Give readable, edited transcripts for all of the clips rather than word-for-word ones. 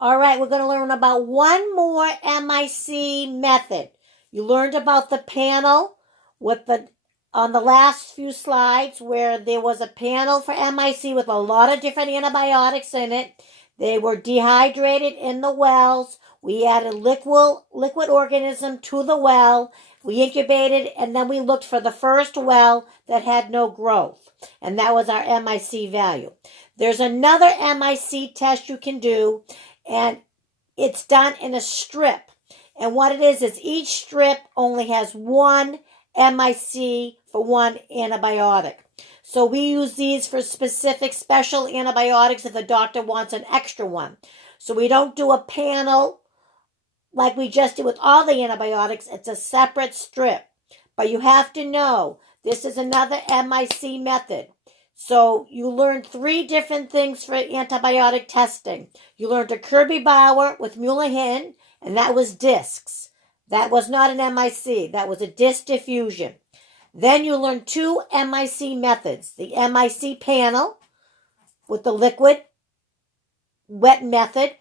All right, we're going to learn about one more MIC method. You learned about the panel with on the last few slides where there was a panel for MIC with a lot of different antibiotics in it. They were dehydrated in the wells. We added liquid organism to the well. We incubated, and then we looked for the first well that had no growth. And that was our MIC value. There's another MIC test you can do, and it's done in a strip. And what it is each strip only has one MIC for one antibiotic. So we use these for specific special antibiotics if the doctor wants an extra one. So we don't do a panel like we just did with all the antibiotics. It's a separate strip. But you have to know, this is another MIC method. So you learned 3 different things for antibiotic testing. You learned a Kirby Bauer with Muller-Hinton, and that was discs. That was not an MIC. That was a disc diffusion. Then you learned 2 MIC methods. The MIC panel with the liquid wet method.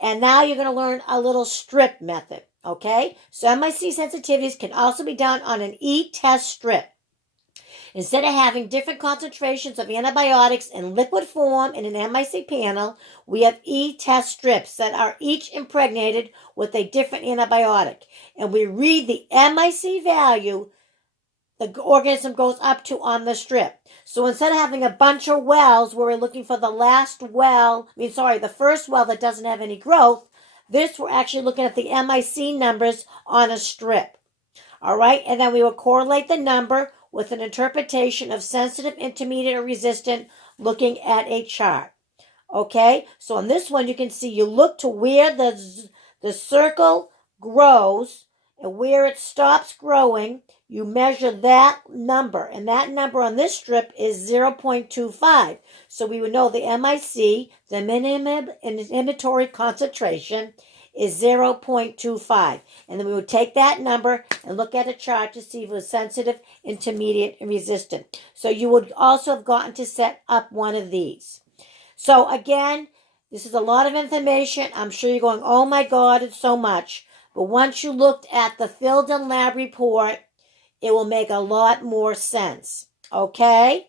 And now you're going to learn a little strip method. Okay? So MIC sensitivities can also be done on an E-test strip. Instead of having different concentrations of antibiotics in liquid form in an MIC panel, we have E-test strips that are each impregnated with a different antibiotic. And we read the MIC value the organism goes up to on the strip. So instead of having a bunch of wells where we're looking for the the first well that doesn't have any growth, this we're actually looking at the MIC numbers on a strip. All right, and then we will correlate the number with an interpretation of sensitive, intermediate, or resistant looking at a chart. Okay, so on this one you can see you look to where the circle grows and where it stops growing. You measure that number, and that number on this strip is 0.25. So we would know the MIC, the minimum inhibitory concentration, is 0.25. And then we would take that number and look at a chart to see if it was sensitive, intermediate, and resistant. So you would also have gotten to set up one of these. So again, this is a lot of information. I'm sure you're going, oh my God, it's so much. But once you looked at the filled-in lab report, it will make a lot more sense. Okay?